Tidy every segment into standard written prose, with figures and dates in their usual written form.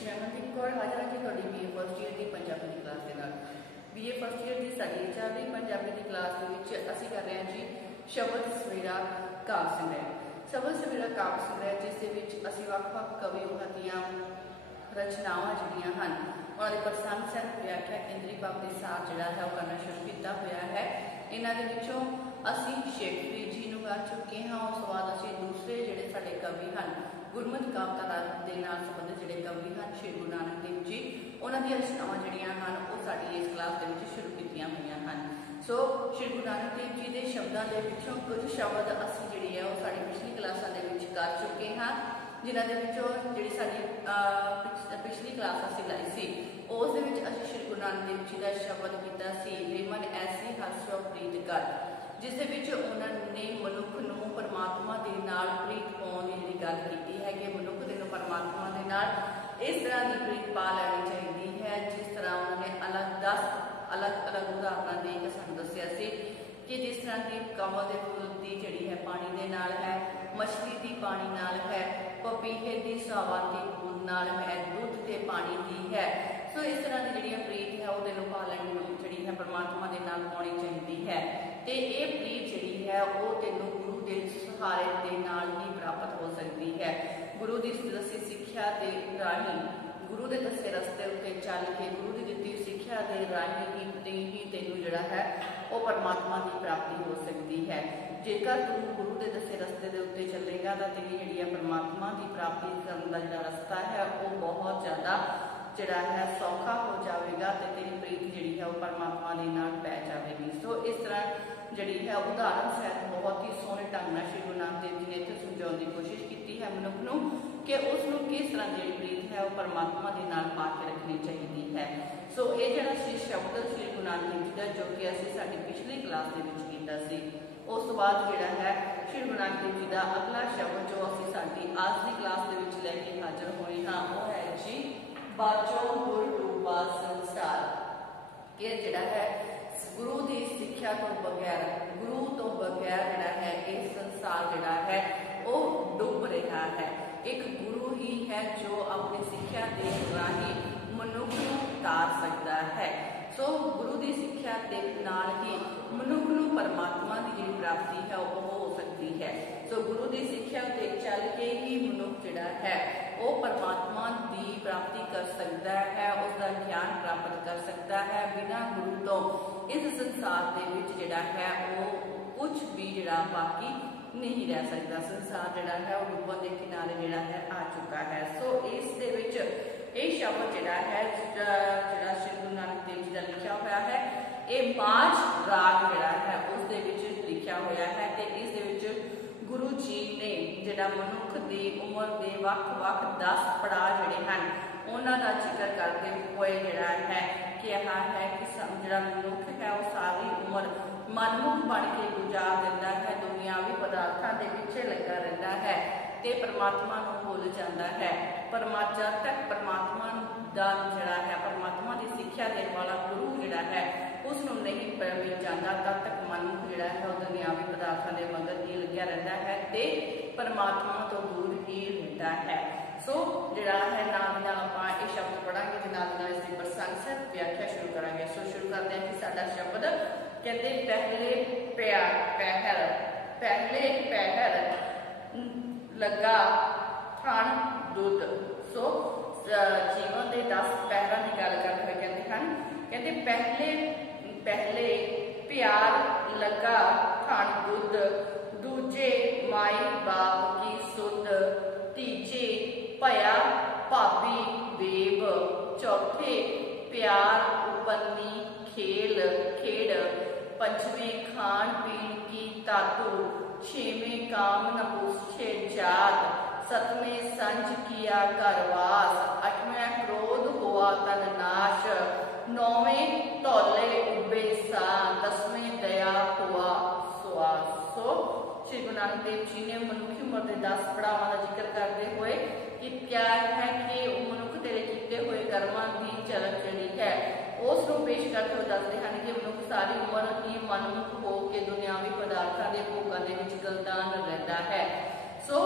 मैं मनदीप कौर हाजिर हाँ जी थोड़ी BA फर्स्ट ईयर की पंजाबी की क्लास के नाल। BA फर्स्ट ईयर की साडी चल रही पंजाबी की क्लास के विच असीं कर रहे हैं जी शब्द सवेरा काव्य संग्रह। शब्द सवेरा काव्य संग्रह जिस दे विच असीं वख-वख कवि उन्हां दीआं रचनावां जिहड़ियां हन उन्हां दे प्रसंग सहित व्याख्या केंद्री भाव के साथ जिहड़ा है वो करना शुरू किया होया है। इन्हां दे विचों असीं शेक्सपीयर जी नूं कर चुके हाँ। उस तो बाद असीं दूसरे जिहड़े साडे कवि हन गुरमत काव्यधारा के नाल संबंधित जिहड़े कवि हैं श्री गुरु नानक देव जी उन्हां दी रचनावां जिहड़ियां हन वो साडी इस क्लास दे विच शुरू कीतियां होईयां हन। सो श्री गुरु नानक देव जी के शब्दों के विचों कुछ शब्द असीं जिहड़ी है वो साडी पिछली क्लासां दे विच कर चुके हाँ, जिन्हां दे विचों जिहड़ी साडी पिछली क्लास असीं लाई सी उस दे विच असीं श्री गुरु नानक देव जी का शब्द कीता सी विमन ऐसी हर्षो प्रीत कर, जिस दे विच उन्होंने मनुख नूं परमात्मा दे नाल प्रीत पाउण दी जिहड़ी गल कीती है कि मनुख दे नूं परमात्मा दे नाल इस तरह की प्रीत पा लैनी चाहिए है जिस तरह उन्होंने अलग अलग उदाहरण दे के सानूं दस्सिया सी कि जिस तरह की कमल के फुल की जिहड़ी है पानी दे नाल है, मछली की पानी नाल है, पपीहे की सावन की बूंद नाल है, दुध के पानी की है। सो इस तरह की जिहड़ी प्रीत है वो तेनों पालन जिहड़ी है परमात्मा दे नाल पाउणी चाहीदी है ते ये प्रीत जिहड़ी है वो तेनों गुरु के सहारे दे नाल ही प्राप्त हो सकती है। गुरु की दसी सिक्ख्या के राही गुरु के दसे रस्ते उत्ते चल के गुरु की दित्ती सिक्ख्या के राही ही तेनों जिहड़ा है वो परमात्मा की प्राप्ति हो सकती है। जेकर तू गुरु के दसे रस्ते के उत्ते चलेगा तो तेरी जिहड़ी है परमात्मा की प्राप्ति करने का जिहड़ा रस्ता है वो बहुत ज़्यादा जिहड़ा है सौखा हो जाएगा तो तेरी प्रीत जिहड़ी है वो परमात्मा दे नाल पै जाएगी। सो इस तरह जिहड़ी है उदाहरण सहित बहुत ही सोहने ढंग नाल श्री गुरु नानक देव जी ने इत्थे समझाउण की कोशिश की है मनुख नूं कि उसनूं किस तरह जिहड़ी प्रीत है वो परमात्मा दे नाल पा के रखनी चाहिए है। सो ये जिहड़ा सी शब्द श्री गुरु नानक देव जी का जो कि असीं साडी पिछली क्लास दे विच कीता सी उस तो बाद जिहड़ा है श्री गुरु नानक देव जी का अगला शब्द जो असीं साडी अज दी क्लास दे विच लैके हाज़र होए हाँ वो है जी बाचों गुर डूबा संसार। कि जिहड़ा है गुरु की सिक्ख्या तो बगैर गुरु तो बगैर जिहड़ा है ये संसार जिहड़ा है वो डुब रहा है। एक गुरु ही है जो अपनी सिक्ख्या के राही मनुख नूं तार सकता है। सो गुरु की सिक्ख्या के नाल ही मनुख नूं परमात्मा की जिहड़ी प्राप्ति है वो हो सकती है। सो गुरु की सिक्ख्या ते चल के ही मनुख जिहड़ा है वो परमात्मा की प्राप्ति कर सकता है, उसका ज्ञान प्राप्त कर सकता है। बिना गुरु तो इस संसार के विच जिहड़ा है वो कुछ भी जिहड़ा बाकी नहीं रह सकता। संसार जिहड़ा है वो डुबण के किनारे जिहड़ा है आ चुका है। सो इस दे विच ये शब्द जिहड़ा है जिहड़ा श्री गुरु नानक देव जी का लिखा होया है ये माझ राग जिहड़ा है उस दे विच लिखा होया है ते इस दे विच गुरु जी ने जिहड़ा मनुख की उम्र के वख-वख 10 पड़ाव जिहड़े हैं उन्हां दा जिक्र करते हुए जिहड़ा है कहा है कि जिहड़ा मनुख है वो सारी उम्र मनमुख बन के गुजार दिंदा है, दुनियावी पदार्थों के पिछे लगा रहिंदा है ते परमात्मा नूं भुल जाता है। जब तक परमात्मा दा जिहड़ा है परमात्मा की सिक्ख्या देने वाला गुरु जिहड़ा है उसनूं नहीं मिल जाता तब तक मनमुख जिहड़ा है वो दुनियावी पदार्थों के मगर ही लग्या रहिंदा है ते परमात्मा तो दूर ही रहता है। सो जिहड़ा है नाल नाल आपां इह शब्द पढ़ांगे ते नाल नाल इसदी प्रसंग सहित व्याख्या शुरू करांगे। सो शुरू करते हैं कि साडा शब्द कहते पहले पहर लगा थान दुध। सो जीवन के 10 पहरां की गल करते हुए कहते हैं कहते पहले प्यार लगा थान दुध, दूजे माई बाप की सुध, तीजे भया भाभी बेब, चौथे प्यार उपन्नी खेल खेड़, पंचवें खान पीन की तातु, छेवें काम नपुष्य जात, सतवें संज किया करवास, 8वें क्रोध हुआ तन नाश, 9वें तौले उबे सा, 10वें दया हुआ स्वास। सो श्री गुरु नानक देव जी ने मनुखी उम्र के 10 पड़ावां का जिक्र करते हुए कि क्या है कि मनुख तेरे कीते हुए कर्मां की झलक जिहड़ी है उस नूं पेश करते हुए दसदे हैं कि मनुख सारी उम्र ही मनमुख हो के दुनियावी पदार्थों के भोगां दे विच गलतान रहता है। सो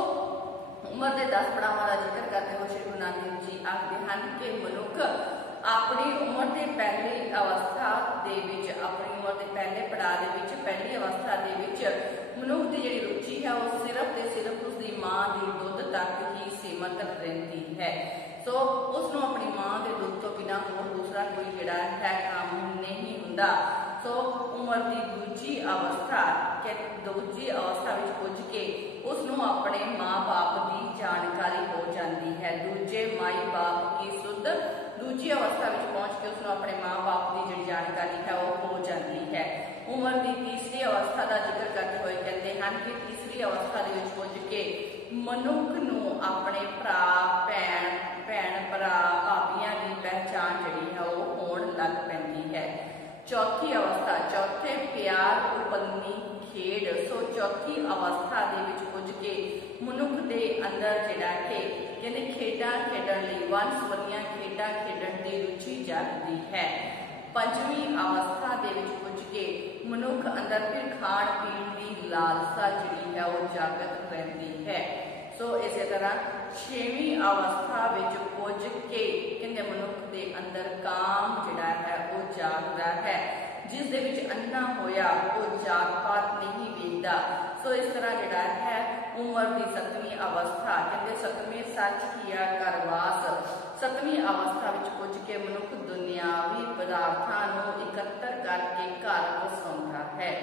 उम्र के 10 पड़ावां का जिक्र करते हुए श्री गुरु नानक देव जी आखते हैं कि मनुख अपनी उम्र के पहली अवस्था दे विच, अपनी उम्र के पहले पड़ाव दे विच, पहली अवस्था दे विच मनुख की जिहड़ी रुचि है वो सिर्फ ते सिर्फ उसकी माँ की दुध तक ही सीमित रहती है। सो उसनों अपनी माँ के दुध तो बिना होर दूसरा कोई जिहड़ा है काम नहीं हुंदा। सो उम्र की दूजी अवस्था विच पुज के उसनों अपने माँ बाप की जानकारी हो जाती है। दूजे माई बाप की सुध दूजी अवस्था विच पहुंच के उसनों अपने माँ बाप की जिहड़ी जानकारी है वो हो जाती है। उम्र की तीसरी अवस्था का जिक्र करते हुए कहते हैं कि तीसरी अवस्था के विच पुज के मनुख नूं अपने भरा भैन भरा भाबियां की पहचान जिहड़ी है वो होण लग पैंदी है। चौथी अवस्था, चौथे प्यार उपलनी खेड। सो चौथी अवस्था दे विच पुज के मनुख दे अंदर जिहड़ा कि कहते खेडां खेडण लई वंस-वरियां खेडां खेडण दी रुचि जागदी है। पंजवीं अवस्था दे विच पुज के मनुख अंदर फिर खाण पीण की लालसा जिहड़ी है वो जागत रहती है। सो इस तरह छेवीं अवस्था विच पुज के कहते मनुख दे अंदर काम जिहड़ा है वो जागदा है, जिस दे विच अन्ना होया वो जात पात नहीं वेखदा। सो इस तरह जिहड़ा है उम्र की सतवीं अवस्था कहते सतवें सच किया करवास, सतवीं अवस्था विच पुज के मनुख दुनियावी पदार्थां नूं इकत्तर करके घर वसाउंदा है।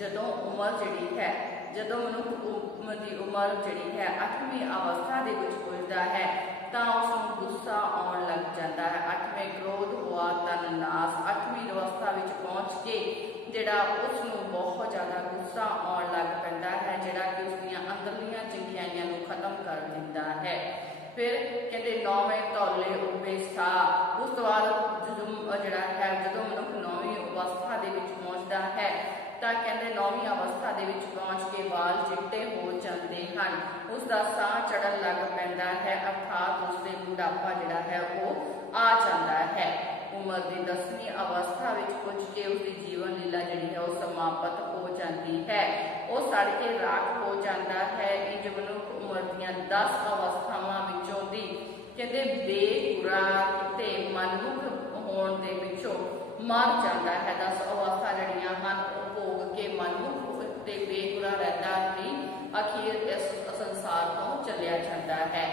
जदों उम्र जिहड़ी है, जदों मनुख की उम्र जिहड़ी है 8वीं अवस्था दे विच पुजदा है तां उसनूं गुस्सा आउण लग जाता है। 8वें क्रोध हुआ तन नास। 8वीं अवस्था विच पहुंच के जिहड़ा उसनूं बहुत ज़्यादा गुस्सा आउण लग पैंदा है, जिहड़ा कि उसदियां अंदरलियां चंगियाइयां नूं खत्म कर दिंदा है। फिर कहते 9वें तौले उबे सा। उस तो बाद जिहड़ा है जदों मनुख 9वीं अवस्था दे विच पहुंचदा है तां कहते 9वीं अवस्था दे विच पहुंच के वाल चिट्टे हो जाते हैं, उसका साह चढ़न लग पैंदा है, अर्थात उसके बुढ़ापा जिहड़ा है वो आ जाता है। उम्र की 10वीं अवस्था विच पुज के उसकी जीवन लीला जिहड़ी है वो समाप्त हो जाती है, वो सड़ के राख हो जाता है। इंज मनुख उम्र दीयां 10 अवस्थावां विचों दी कहते बेगुरा किते मनमुख होण दे पिछों मर जाता है। 10 अवस्था जिहड़ियां हन भोग के मनमुख ते बेगुरा रहता ही अखीर इस संसार तो चलिया जाता है।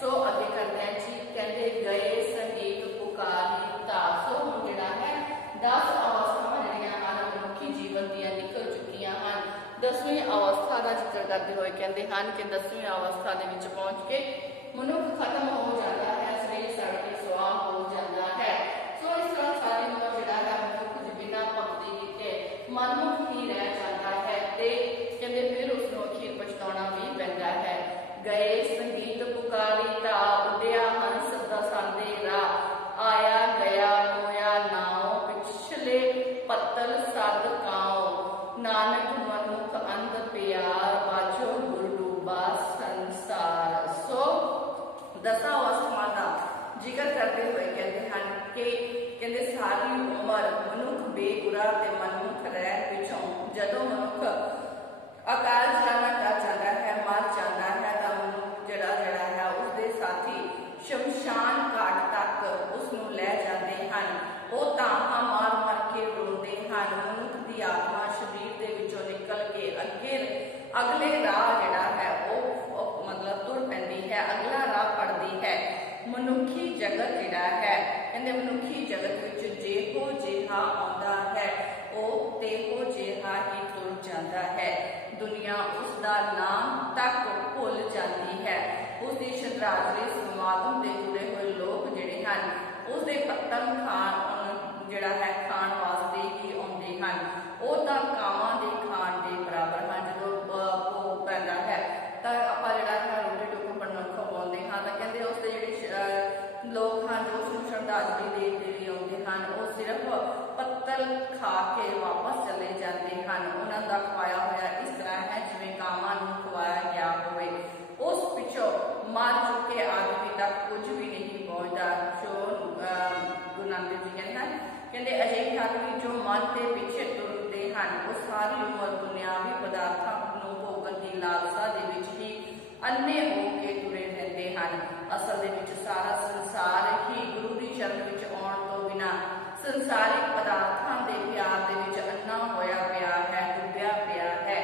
सो अगे करते हैं जी कहते गए संगीत पुकारी तासो जिहड़ा है 10 अवस्थावां जिहड़ियां हन मनुखी जीवन दीयां निकल चुकियां हन। 10वीं अवस्था का जिक्र करते हुए कहते हैं कि 10वीं अवस्था दे विच पहुंच के मनुख खत्म हो जाता है, शरीर सड़ के सुआह हो जाता है। सो इस तरह सारी उम्र जिहड़ा है मनुख बिना भगती के मनमुख ही रह जाता है ते कहते फिर उसनूं अखीर पछताउणा भी पैंदा है। गए संगीत पुकारी ता उड्या हंस दसांदे राह, आया गया मोया नाओ पिछले पत्तल सद काओ, नानक मनमुख अंध प्यार बाजो गुर डूबा संसार। सो 10 अवस्थावां का जिक्र करते हुए कहते हैं कि कहते सारी उम्र मनुख बेगुरा ते मनमुख रहन पिछों जदों मनुख अकाल चलाना कर जाता है, मर जाता है, तो मनुख जिहड़ा है उसके साथी शमशान घाट तक उसनूं लै जाते हैं। वो ताहां मार मार के रोंदे हैं। मनुख की आत्मा शरीर के विचों निकल के अगले राह जिहड़ा है वो मतलब तुर पैंदी है, अगला राह पड़दी है। मनुखी जगत जिहड़ा है कहते मनुखी जगत विच जेहो जिहा आउंदा है वो तेहो जिहा ही तुर जाता है। दुनिया उसका नाम तक भुल जाती है। उसकी श्रद्धांजलि समागम से जुड़े हुए लोग जिहड़े हन उसके पतंग खान जिहड़ा है खाण वास्ते ही आउंदे हन। वो तां कावां दे खाण दे बराबर हैं। जदों भोग पैंदा है तां आपां जिहड़ा है रोटी टुक खवाउंदे हां तां कहंदे उसदे जिहड़े लोग हैं जो उसनूं श्रद्धांजलि देते भी आउंदे हन वो सिर्फ पत्तल खा के वापस चले जाते हैं। उन्हां दा खवाया होया इस तरह है जिवें कावां नूं खवाया गया होवे। उस पिछों मर चुके आदमी तक कुछ भी नहीं पहुंचता। जो गुरु नानक देव जी कहते अजिहे आदमी जो मन के पिछे तुरते हैं वो सारी उम्र दुनियावी पदार्थां नूं भोगण की लालसा दे विच ही अन्ने हो के संसारिक पदार्थां दे प्यार दे विच अन्ना होया पिया है, डुबिया पिया है।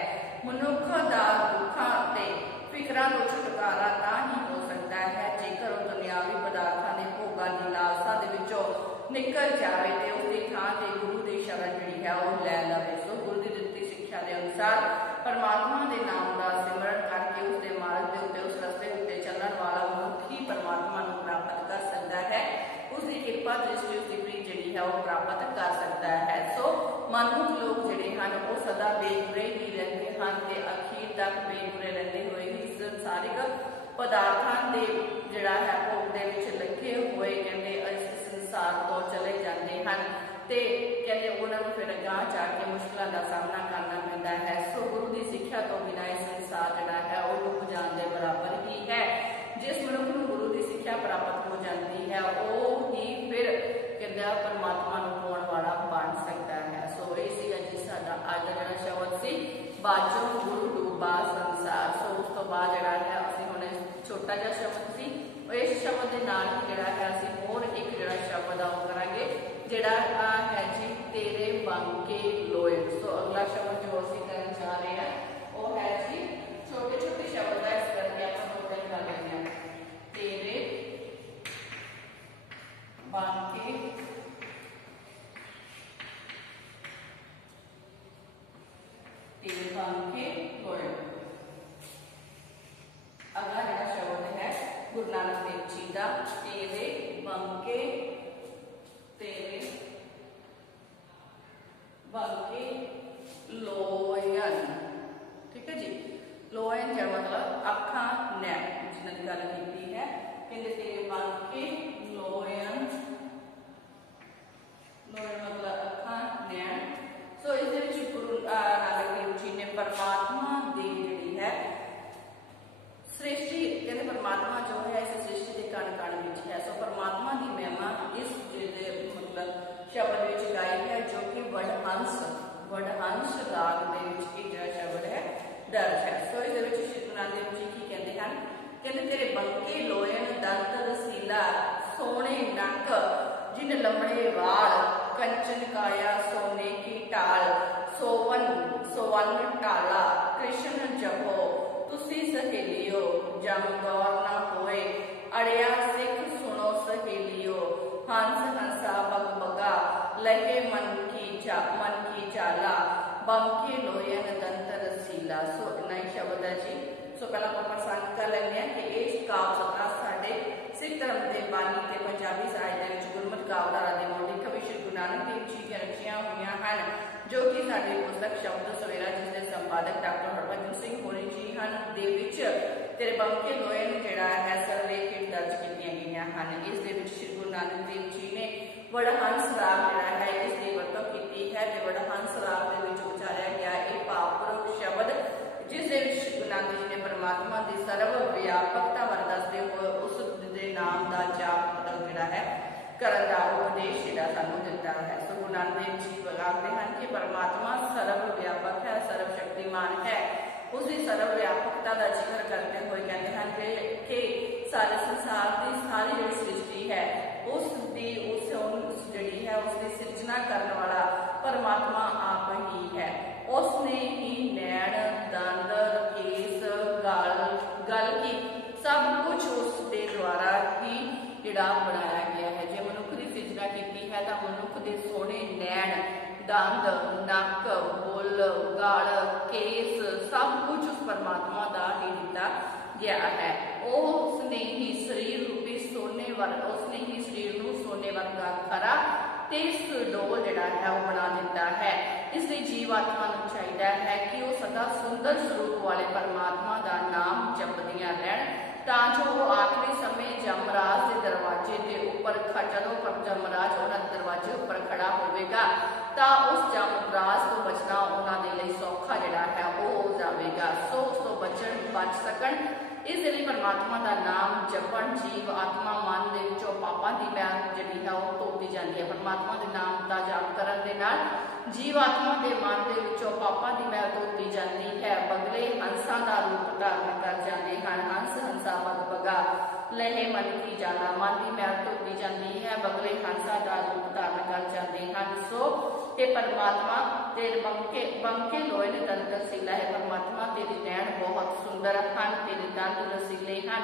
मनुख दा दुखां ते फिकरां तो छुटकारा तां ही हो सकता है जेकर वो दुनियावी पदार्थां दे भोगां दी लालसा दे विचों निकल जावे ते उसदी थां ते गुरु दी शरण जिहड़ी है वो लै लवे। सो गुरु दी दित्ती सिक्ख्या दे अनुसार परमात्मा दे नाम दा सिमरन करके उसदे मार्ग दे उत्ते उस रस्ते उत्ते चलण वाला मनुख ही परमात्मा नूं प्राप्त कर सकदा है। उसकी कृपा दृष्टि उसकी प्रीत जिहड़ी है वो प्राप्त कर सकता है। सो मनमुख लोग जिहड़े हन वो सदा बेगुरे ही रहंदे हन ते अखीर तक बेगुरे रहंदे होए ही संसारिक पदार्थां दे जिहड़ा है भोग दे विच लगे होए कहंदे इस संसार तो चले जाते हैं ते कहते उन्होंने फिर अगां जाके मुश्किलों का सामना करना पैंदा है। सो गुरु की सिक्ख्या तो बिना इस संसार जिहड़ा है वो डुब जाने के बराबर ही है। जिस मनुख नूं गुरु की सिक्ख्या प्राप्त हो जाती है वो ही फिर कहते परमात्मा नूं पाउण वाला बन सकता है। सो ये सीगा जी साडा अज दा जिहड़ा शब्द सी बाजों गुरु डूबा संसार। सो उस तो बाद जिहड़ा है असीं हुण छोटा जिहा शब्द सी इस शब्द के नाल ही जिहड़ा है असीं होर एक जिहड़ा शब्द आ ओह करांगे जिहड़ा है जी तेरे बांके लोए। सो अगला शब्द जो असीं करन जा रहे हैं वो है जी छोटे छोटे शब्द है, इस करके आपां दो तीन कर लेंगे। तेरे बांके लोए। अगला जिहड़ा शब्द है गुरु नानक देव जी का तेरे बांके लोयन। ठीक है जी, लोयन का मतलब अखा नैन जिन्होंने गल की है कहते तेरे बांके लोयन, लोयन मतलब अखा नैन। सो इस गुरु नानक देव जी ने परमात्मा की जिहड़ी है सृष्टि कहते परमात्मा जो है इस सृष्टि के कण कण में है। सो परमात्मा की महिमा इस मतलब शब्द में गाई है जो कि वडहंस राग के शब्द है दर्ज है। सो इस श्री गुरु नानक देव जी की कहते हैं कहते तेरे बंके लोयन दंत रसीला सोने नक जिन लंबड़े वाल कंचन काया सोने की टाल सोवन टाला कृष्ण जपो तुसी सहेलियो जम दौर न होए अड़िया सिख सुनो सहेलियो हंस हंसा बग बगा लहे मन की चाला बंके लोयन दंत रसीला। सो इन्ना ही शब्द है जी। सो पहला आप पसंद कर लेंगे हैं कि इस काव्य सत्रा साडे सिख धर्म के बानी ते पंजाबी साहित्य विच गुरमत काव्यधारा के मोडी कवि श्री गुरु नानक देव जी दी रचियां हुईयां हन जो कि साडे पुस्तक शब्द सवेरा जिसके संपादक डॉक्टर हरभजन सिंह होरी जी हन दे विच तेरे बंके लोयन जिहड़ा है सरलेख दर्ज कीतियां गईयां हन। इस दे विच श्री गुरु नानक देव जी ने वडहंस राग जिहड़ा है इसकी वरतों की है ते वडहंस राग दे विच उचारिया गया एक भावपूर्वक शब्द जिस दे विच श्री गुरु नानक जी ने परमात्मा की सर्व व्यापकता बारे दसदे होए उस दे नाम का जाप मतलब जिहड़ा है करन दा उपदेश जिहड़ा सानूं दिता है। सो गुरु नानक देव जी आखदे हैं कि परमात्मा सर्व व्यापक है, सर्व शक्तिमान है। उसकी सर्व व्यापकता का जिक्र करते हुए कहते हैं कि सारे संसार की सारी जिहड़ी सृष्टि है उसकी जिहड़ी है उसकी सिरजना करने वाला परमात्मा आप ही है। उसने ही नैण दंद केस गल की सब कुछ उसके द्वारा ही जिहड़ा बनाया गया है। जे मनुख की सिरजना की है तो मनुख के सोहने नैण दंद नक बुल गल केस सब कुछ उस परमात्मा का ही दिता गया है। उसने ही शरीर रूपी सोने उसने ही शरीर को सोने वर्गा खरा ते सुडोल जिहड़ा है वो बना दिता है। इसलिए जीवात्मा को चाहिए है कि वो सदा सुंदर स्वरूप वाले परमात्मा का नाम जपदियां रहन तां जो वो आखिरी समय जमराज के दरवाजे के ऊपर जदों जमराज उन्होंने दरवाजे ऊपर खड़ा होगा तो उस जमराज को बचना उन्होंने लिए सौखा जिहड़ा है वो हो जाएगा। सो उस तो बच सकन इसलिए परमात्मा का नाम जपन जीव आत्मा मन के विचों पापां की मैल जिहड़ी है वो धोती जाती है। परमात्मा के नाम का जाप करन दे नाल जीव आत्मा के मन के विचों पापां की मैल धोती जाती है। बगले हंसा का रूप धारण कर जाते हैं। हंस हंसा बग बगा लहे मन की जाला, मन की मैल धोती जाती है, बगले हंसा का रूप धारण कर जाते हैं। सो हे परमात्मा तेरे बंके लोहे ने दंत रसीला है, परमात्मा तेरे नैन बहुत सुंदर हैं, तेरे दंत रसीले हैं।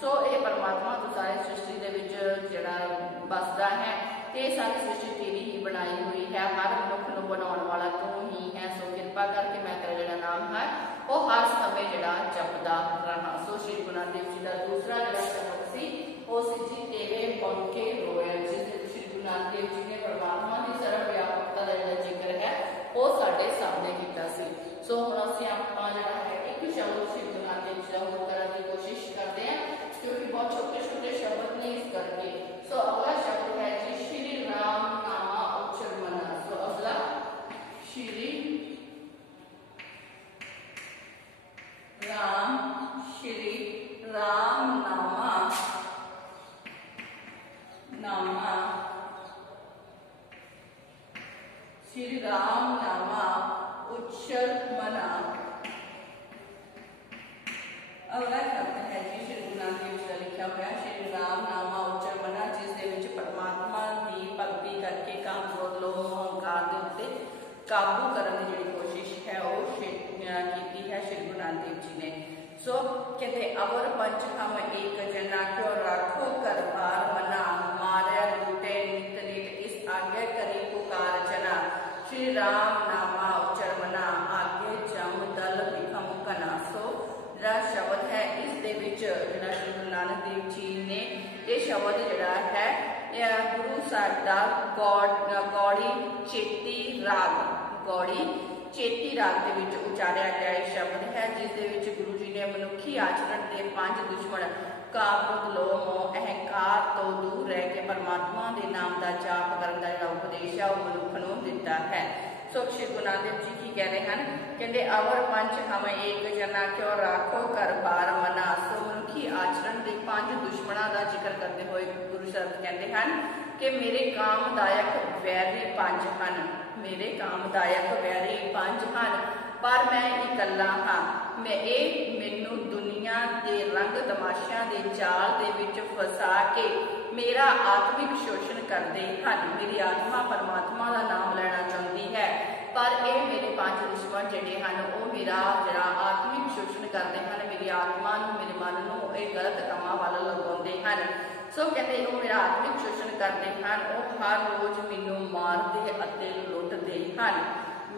सो ये परमात्मा तू सारे सृष्टि दे विच जिहड़ा बसदा है, ते सारी सृष्टि तेरी ही बनाई हुई है, हर मनुख नूं बनाउण वाला तू ही है। सो किरपा करके मैं तेरा जिहड़ा नाम है वो हर समय जिहड़ा जपदा रहा। सो श्री गुरु नानक देव जी का दूसरा जिहड़ा शब्द सी वो सी जी तेरे बंके लोहे, जिस श्री गुरु नानक देव जी ने परमात्मा की सर्व व्यापकता का जिहड़ा जिक्र है वो साडे सामने कीता सी। सो हुण असीं आपां जिहड़ा है एक शब्द श्री गुरु नानक देव जी दा होर करन दी कोशिश करते हैं, क्योंकि बहुत छोटे छोटे शब्द ने इस करके। सो अगला शब्द है जी श्री राम नामा उच्चरमना। सो अगला श्री राम नामा श्री राम नामा उच्चरमना। अगला शब्द है जी श्री गुरु नानक देव जी का लिखा हुआ श्री राम नामा उच्चरमना, जिस दे विच परमात्मा की भगती करके काम क्रोध लोभ मोह अहंकार दे उत्ते काबू करने की जिहड़ी कोशिश है वो की है श्री गुरु नानक देव जी ने। सो कहते अवर पंच हम एक जना, क्यों राखो कर बार मना, मारे लूटे नित नित इस आगे करी पुकार जना, श्री राम नामा उच्चरमना, आगे जम दल विखम कना। सो जिहड़ा शब्द है इस दे विच जिहड़ा श्री गुरु नानक देव जी ने ये शब्द जिहड़ा है गुरु साहिब दा गौड़ी चेती राग, गौड़ी चेती राग दे विच उचारिया गया एक शब्द है, जिस दे विच गुरु जी ने मनुखी आचरण के 5 दुश्मन काम क्रोध लोभ मोह अहंकार तो दूर रह के परमात्मा के नाम का जाप करने का जिहड़ा उपदेश है वो मनुख नूं दिता है। सो श्री गुरु नानक देव जी की कह रहे हैं, कहते अवर पंच हम एक जना, क्यों राखो कर बार मना। सो मनुखी आचरण के 5 दुश्मनों का जिक्र करते हुए गुरु शब्द कहते हैं कि मेरे कामदायक वैरी 5 हैं, मेरे कामदायक वैरी 5 हैं, पर मैं इकल्ला हाँ। मैं मैनू दुनिया के रंग तमाशियां के जाल दे विच फसा के मेरा आत्मिक शोषण करते हैं। मेरी आत्मा परमात्मा का नाम लेना चाहती है, पर ये मेरे 5 दुश्मन जिहड़े हैं वो मेरा जिहड़ा आत्मिक शोषण करते हैं, मेरी आत्मा नूं मेरे मन नूं ये गलत कामां वाल लगाउंदे हैं। सो कहते वो मेरा आत्मिक शोषण करते हैं, वो हर रोज मैनू मारते अते लुटते हैं।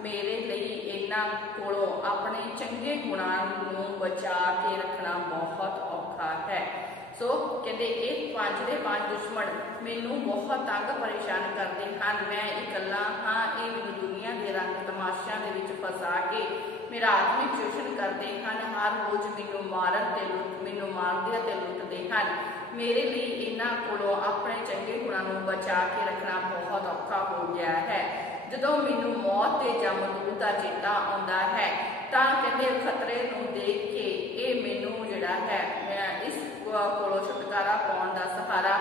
मेरे लिए इन्हां कोलों अपने चंगे गुणां नूं बचा के रखना बहुत औखा है। सो कहते ये 5 दे 5 दुश्मन मैनू बहुत तंग परेशान करते हैं, मैं इकल्ला हाँ, ये मैनू दुनिया के रंग तमाशियां दे विच फसा के मेरा आत्मिक शोषण करते हैं, हर रोज मैनू मारते अते लुटते हैं। मेरे लिए इन्हां कोलों अपने चंगे गुणां नूं बचा के रखना बहुत औखा हो गया है। जदों मैनू मौत के जमदूत का चेता आउंदा है तां कहते खतरे नूं देख के ये मैनू जिहड़ा है इस कोलों छुटकारा पाउण दा सहारा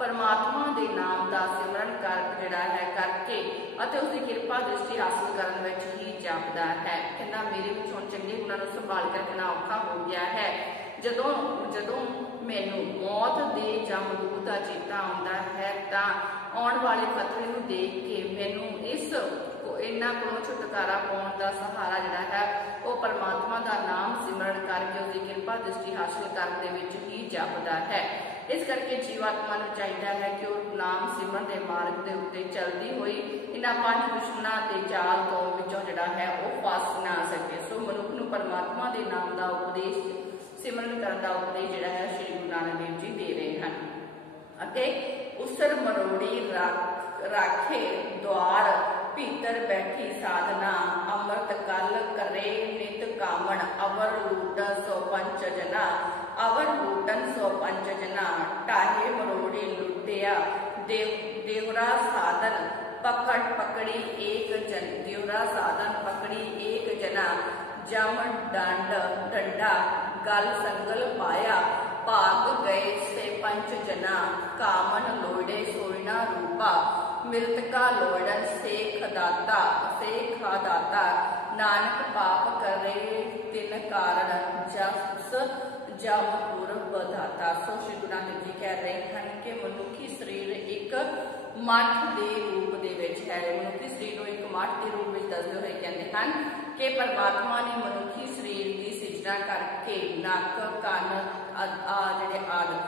परमात्मा के नाम का सिमरन कर जिहड़ा है करके अते उसकी कृपा दृष्टि हासिल करने विच ही जापदा है। कहना मेरे विच हुण चंगे गुणां नूं संभाल के रखना औखा हो गया है। जदों मैनू मौत के जमदूत का चेता आउंदा है तां आउण वाले खतरे नूं देख के मैनू इन्हां कोलों छुटकारा पाउण दा सहारा जिहड़ा है वो परमात्मा का नाम सिमरन करके उसकी कृपा दृष्टि हासिल करने विच ही जापदा है। इस करके जीवात्मा नूं चाहीदा है कि वो नाम सिमरन के मार्ग के उत्ते चलती हुई इन्हां 5 दुश्मनां के जाल तो विचों जिहड़ा है वो फस ना सके। सो मनुख नूं परमात्मा के नाम का उपदेश सिमरन करने का उपदेश जिहड़ा है श्री गुरु नानक देव जी दे रहे हैं। अते उसर मरोड़ी राखे द्वार भीतर बैठी साधना, अमृत कल करे नित कामण, अवर लूटन सो पंच जना, अवर लूटन सो पंच जना, टाहे मरोड़ी लुटिया देवरा साधन पकड़ी एक जन, देवरा साधन पकड़ी एक जना, जम डंडा गल संगल पाया, भाग गए से पंच जना, कामन लोड़े सोइना रूपा, मृतका लोड़न सेख दाता, नानक पाप करे तिन कारण, जम गुर बधाता। सो श्री गुरु नानक जी कह रहे हैं कि मनुखी शरीर एक मठ के रूप दे विच है। मनुखी शरीर को एक मठ के रूप में दसदे हुए कहते हैं कि परमात्मा ने मनुखी शरीर की सिरजना करके नक कान जिहड़े आदि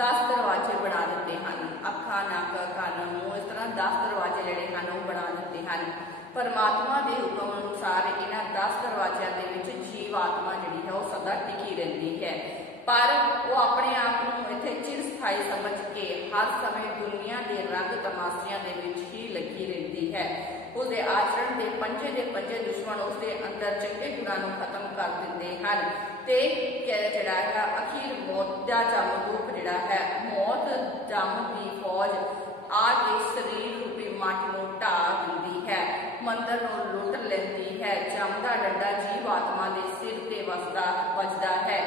10 दरवाजे बना दिते हैं। अखा नक कान मूँह इस तरह 10 दरवाजे जिहड़े हैं वो बना दिते हैं। परमात्मा के हुक्म अनुसार इन्हां 10 दरवाजियां दे विच जीव आत्मा जिहड़ी है वो सदा टिकी रहिंदी है, पर वो अपने आप को इत्थे चिरस्थाई समझ के हर समय दुनिया के रंग तमाशियां दे विच ही लगी रहिंदी है। उसके आचरण के पंजे दुश्मन उसके अंदर चंगे गुणां नूं खत्म कर दिंदे हन ते जिहड़ा है अखीर मौत दा जमदूत जिहड़ा है मौत जम की फौज आके शरीर रूपी मठ नूं ढा दिंदी है, मंदिर नूं लुट लैंदी है। जम दा डंडा जीव आत्मा के सिर ते वजदा है,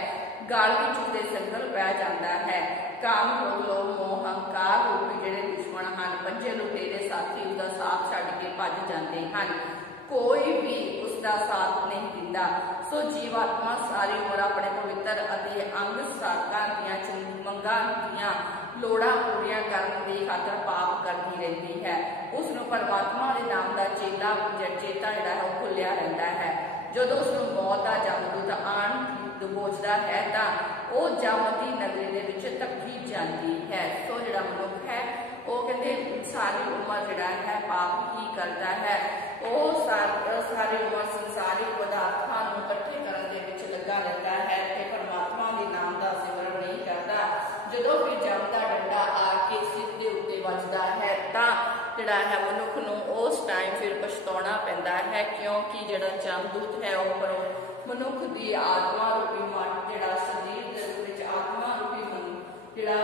गल विच उसदे संगल पै जांदा है। काम क्रोध लोभ मोह हंकार रूपी जिहड़े दुश्मन हैं पंजे लुटेरे साथी उसका साथ छड्ड के भज जाते हैं, कोई भी उसका साथ नहीं दिंदा। सो जीवात्मा सारी उम्र अपने पवित्र अति अंग साकां दीआं मंगां दीआं लोड़ां पूरीआं करन दी खातर पाप करती रहती है। उसनूं परमात्मा के नाम का चेता जिहड़ा है वो भुलिया रहिंदा है। जदों उसनूं मौत का जमदूत आण दबोचदा है तां वो जम दी नगरी दे विच धक्की जाती है। सो जिहड़ा मनुख है वो कहते सारी उम्र जिहड़ा है पाप ही करता है, वो सारी उम्र संसारिक पदार्थां नूं इकट्ठे करन दे विच लगा रहता है ते परमात्मा के नाम का सिमरन नहीं करता। जदों फिर जम दा डंडा आके सिर दे उत्ते वजदा है तां जिहड़ा है मनुख नूं उस टाइम फिर पछताउणा पैंदा है, क्योंकि जिहड़ा जमदूत है वो मनुख की आत्मा रूपी मठ जिहड़ा शरीर दे विच आत्मा रूपी जिहड़ा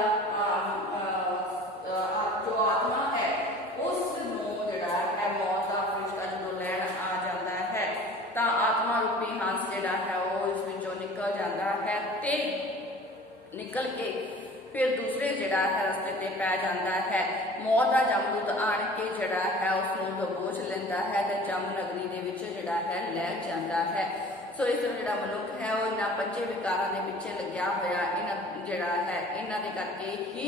जो आत्मा है उसनूं जिहड़ा है मौत दा फरिश्ता जदों लैण आ जांदा है तां आत्मा रूपी हंस जिहड़ा है वो इस विचों निकल जांदा है ते निकल के फिर दूसरे जिहड़ा है रस्ते ते पै जांदा है। मौत दा जमदूत आण के जिहड़ा है उसनूं दबोच लैंदा है ते जम नगरी दे विच जिहड़ा है लै जांदा है। सो इस तरह जिहड़ा मनुख है वो इन्हां पंजे विकारां दे पिछे लग्या होया इन्हां जिहड़ा है इन्हां दे करके ही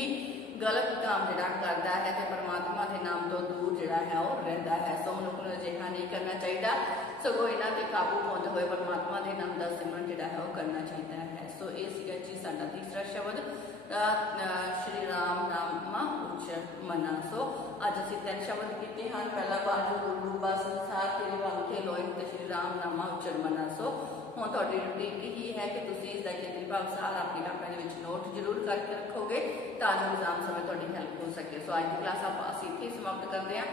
गलत काम जिहड़ा करदा है ते परमात्मा के नाम तो दूर जिहड़ा है वो रहिंदा है। सो मनुख नूं अजिहा नहीं करना चाहिए, सगों इन्हां ते काबू पाउंदे होए परमात्मा के नाम का सिमरन जिहड़ा है वो करना चाहिए है। सो ये सीगा जी साडा तीसरा शब्द श्री राम नामा उच्चर मना। सो अज असीं 3 शब्द कीते हैं। पहला बाजू डूबा संसार तेरे वांके लोए ते श्री राम नामा उच्चर मना। सो हुण तुहाडी रूटीन यही है कि तुसीं इसका केंद्री भाव सार अपनी कापियां दे विच नोट जरूर करके रखोगे तां जो एग्जाम समय तुहाडी हैल्प हो सके। सो अज की क्लास आप असीं इत्थे समाप्त करते हैं।